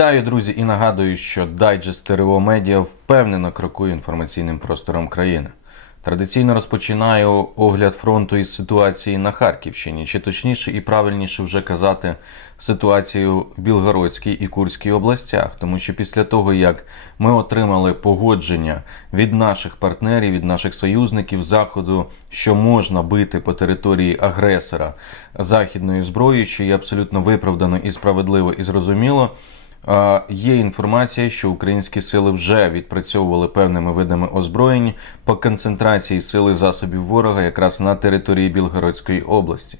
Вітаю, друзі, і нагадую, що дайджест ТРО Медіа впевнено крокує інформаційним простором країни. Традиційно розпочинаю огляд фронту із ситуації на Харківщині, чи точніше і правильніше вже казати ситуацію в Білгородській і Курській областях, тому що після того, як ми отримали погодження від наших партнерів, від наших союзників заходу, що можна бити по території агресора західною зброєю, що є абсолютно виправдано і справедливо і зрозуміло. Є інформація, що українські сили вже відпрацьовували певними видами озброєнь по концентрації сили засобів ворога якраз на території Білгородської області.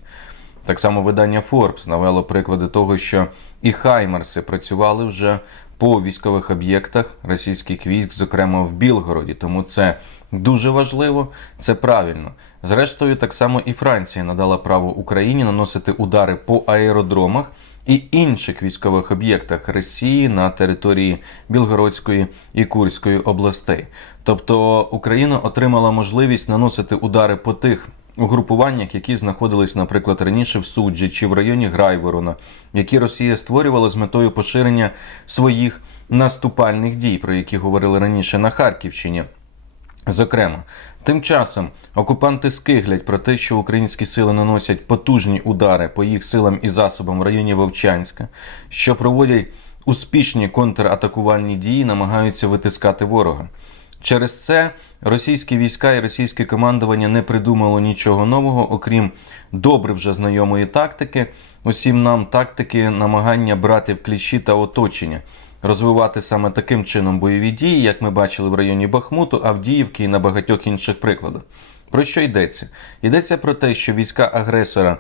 Так само видання Forbes навело приклади того, що і Хаймерси працювали вже по військових об'єктах російських військ, зокрема в Білгороді. Тому це дуже важливо, це правильно. Зрештою, так само і Франція надала право Україні наносити удари по аеродромах і інших військових об'єктах Росії на території Білгородської і Курської областей. Тобто Україна отримала можливість наносити удари по тих угрупуваннях, які знаходились, наприклад, раніше в суджі чи в районі Грайворона, які Росія створювала з метою поширення своїх наступальних дій, про які говорили раніше на Харківщині. Зокрема, тим часом окупанти скиглять про те, що українські сили наносять потужні удари по їх силам і засобам в районі Вовчанська, що проводять успішні контратакувальні дії, намагаються витискати ворога. Через це російські війська і російське командування не придумало нічого нового, окрім добре вже знайомої тактики. Усім нам тактики намагання брати в кліщі та оточення розвивати саме таким чином бойові дії, як ми бачили в районі Бахмуту, Авдіївки і на багатьох інших прикладах. Про що йдеться? Йдеться про те, що війська агресора,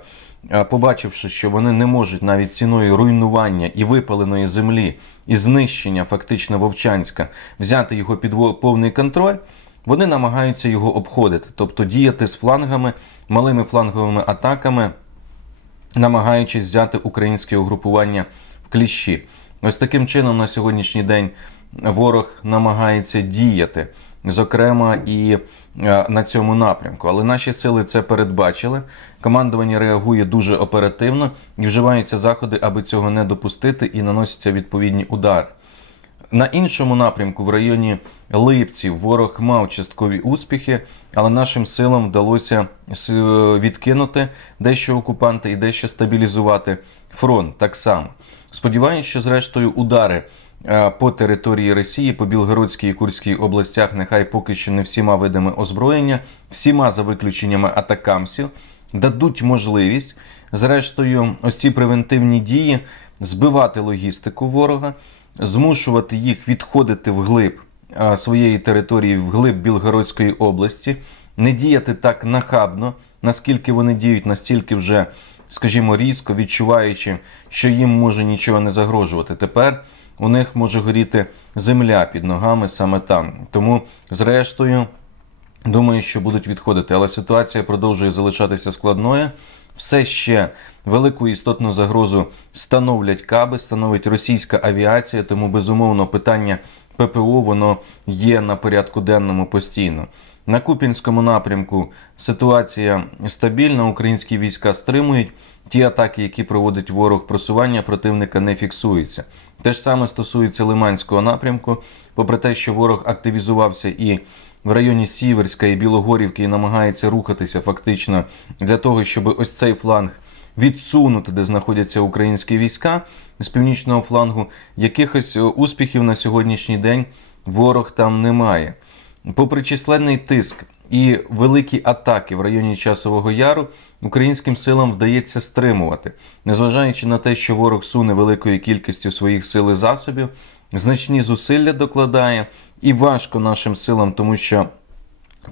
побачивши, що вони не можуть навіть ціною руйнування і випаленої землі, і знищення фактично Вовчанська, взяти його під повний контроль. Вони намагаються його обходити, тобто діяти з флангами, малими фланговими атаками, намагаючись взяти українське угрупування в кліщі. Ось таким чином на сьогоднішній день ворог намагається діяти, зокрема і е, на цьому напрямку. Але наші сили це передбачили. Командування реагує дуже оперативно і вживаються заходи, аби цього не допустити, і наносяться відповідні удари. На іншому напрямку, в районі Липців, ворог мав часткові успіхи, але нашим силам вдалося відкинути дещо окупанти і дещо стабілізувати фронт так само. Сподіваюся, що зрештою удари е, по території Росії, по Білгородській і Курській областях, нехай поки що не всіма видами озброєння, всіма за виключеннями атакамсів, дадуть можливість, зрештою, ось ці превентивні дії збивати логістику ворога, змушувати їх відходити вглиб а, своєї території, вглиб Білгородської області, не діяти так нахабно, наскільки вони діють, настільки вже, скажімо, різко відчуваючи, що їм може нічого не загрожувати. Тепер у них може горіти земля під ногами саме там. Тому, зрештою, Думаю, що будуть відходити, але ситуація продовжує залишатися складною. Все ще велику істотну загрозу становлять каби, становить російська авіація, тому безумовно питання ППО воно є на порядку денному постійно. На Купінському напрямку ситуація стабільна. Українські війська стримують. Ті атаки, які проводить ворог, просування противника не фіксуються. Те ж саме стосується Лиманського напрямку, попри те, що ворог активізувався і в районі Сіверська і Білогорівки і намагається рухатися фактично для того, щоб ось цей фланг відсунути, де знаходяться українські війська з північного флангу. Якихось е, успіхів на сьогоднішній день ворог там не має. Попри численний тиск і великі атаки в районі Часового Яру, українським силам вдається стримувати, незважаючи на те, що ворог суне великою кількістю своїх сил і засобів, значні зусилля докладає, і важко нашим силам, тому що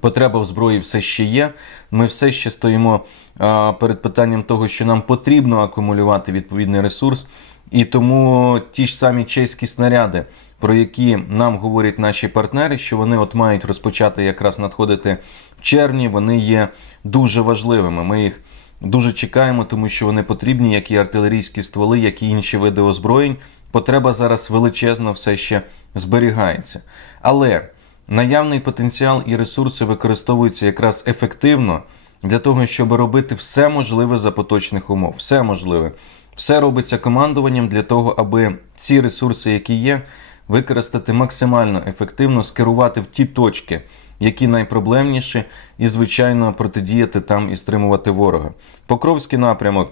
Потреба в зброї все ще є. Ми все ще стоїмо а, перед питанням того, що нам потрібно акумулювати відповідний ресурс, і тому ті ж самі чеські снаряди, про які нам говорять наші партнери, що вони от мають розпочати якраз надходити в червні, вони є дуже важливими. Ми їх дуже чекаємо, тому що вони потрібні, як і артилерійські стволи, як і інші види озброєнь. Потреба зараз величезно все ще зберігається. Але наявний потенціал і ресурси використовуються якраз ефективно для того, щоб робити все можливе за поточних умов. Все можливе. Все робиться командуванням для того, аби ці ресурси, які є, використати максимально ефективно, скерувати в ті точки, які найпроблемніші, і, звичайно, протидіяти там і стримувати ворога. Покровський напрямок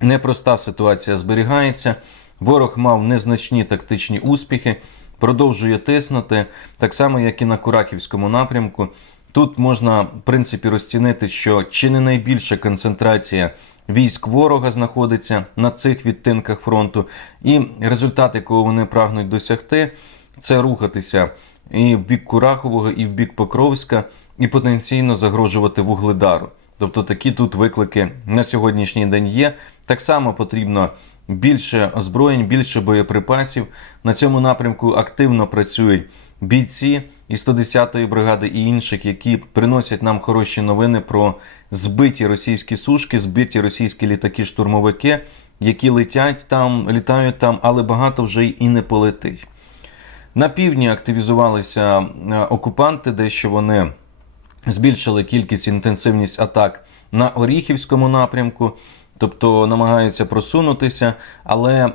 непроста ситуація зберігається. Ворог мав незначні тактичні успіхи, продовжує тиснути, так само, як і на Кураківському напрямку. Тут можна, в принципі, розцінити, що чи не найбільша концентрація військ ворога знаходиться на цих відтинках фронту, і результат, якого вони прагнуть досягти, це рухатися і в бік Курахового, і в бік Покровська, і потенційно загрожувати вугледару. Тобто такі тут виклики на сьогоднішній день є. Так само потрібно більше озброєнь, більше боєприпасів. На цьому напрямку активно працюють бійці і 110-ї бригади і інших, які приносять нам хороші новини про збиті російські сушки, збиті російські літаки-штурмовики, які летять там, літають там, але багато вже і не полетить. На півдні активізувалися е, окупанти, дещо вони збільшили кількість інтенсивність атак на Оріхівському напрямку, тобто намагаються просунутися, але е,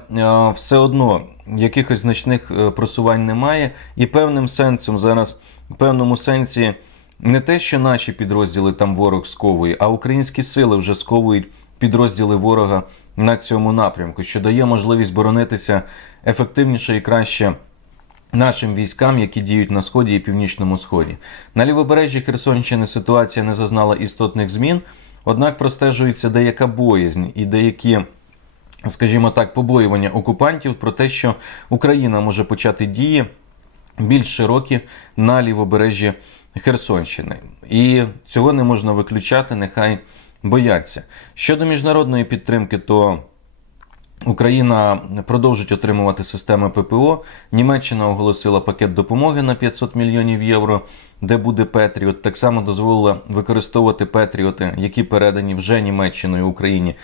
все одно якихось значних е, просувань немає. І певним сенсом зараз, в певному сенсі, не те, що наші підрозділи там ворог сковує, а українські сили вже сковують підрозділи ворога на цьому напрямку, що дає можливість боронитися ефективніше і краще нашим військам, які діють на сході і північному сході. На лівобережжі Херсонщини ситуація не зазнала істотних змін, однак простежується деяка боязнь і деякі. Скажімо так, побоювання окупантів про те, що Україна може почати дії більш широкі на лівобережжі Херсонщини, і цього не можна виключати. Нехай бояться. Щодо міжнародної підтримки, то Україна продовжить отримувати системи ППО. Німеччина оголосила пакет допомоги на 500 мільйонів євро, де буде Петріот. Так само дозволила використовувати Петріоти, які передані вже Німеччиною Україні,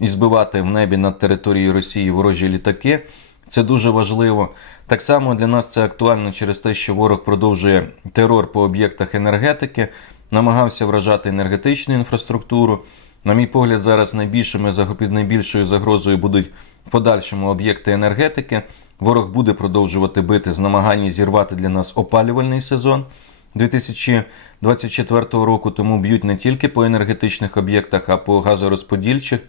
і збивати в небі над територією Росії ворожі літаки. Це дуже важливо. Так само для нас це актуально через те, що ворог продовжує терор по об'єктах енергетики, намагався вражати енергетичну інфраструктуру. На мій погляд, зараз найбільшими найбільшою загрозою будуть в подальшому об'єкти енергетики. Ворог буде продовжувати бити з намагання зірвати для нас опалювальний сезон 2024 року. Тому б'ють не тільки по енергетичних об'єктах, а по газорозподільчих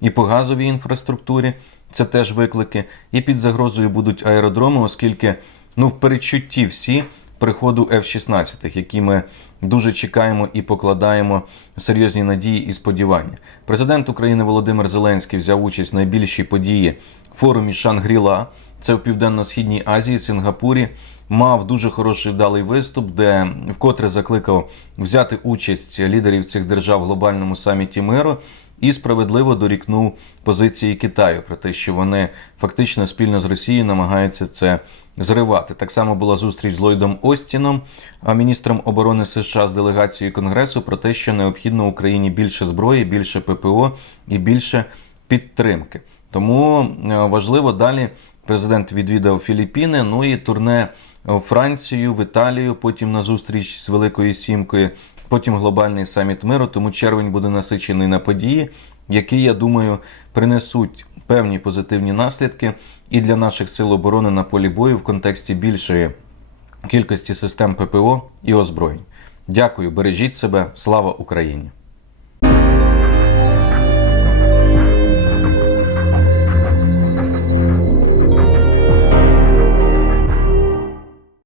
і по газовій інфраструктурі. Це теж виклики. І під загрозою будуть аеродроми, оскільки ну в передчутті всі приходу F-16, які ми дуже чекаємо і покладаємо серйозні надії і сподівання. Президент України Володимир Зеленський взяв участь в найбільшій події форумі Шангріла. Це в Південно-Східній Азії, Сингапурі. Мав дуже хороший вдалий виступ, де вкотре закликав взяти участь лідерів цих держав в глобальному саміті миру і справедливо дорікнув позиції Китаю про те, що вони фактично спільно з Росією намагаються це зривати. Так само була зустріч з Ллойдом Остіном, міністром оборони США з делегацією Конгресу, про те, що необхідно Україні більше зброї, більше ППО і більше підтримки. Тому е, важливо далі. Президент відвідав Філіппіни, ну і турне в Францію, в Італію, потім на зустріч з Великою Сімкою, потім глобальний саміт миру. Тому червень буде насичений на події, які, я думаю, принесуть певні позитивні наслідки і для наших сил оборони на полі бою в контексті більшої кількості систем ППО і озброєнь. Дякую, бережіть себе, слава Україні!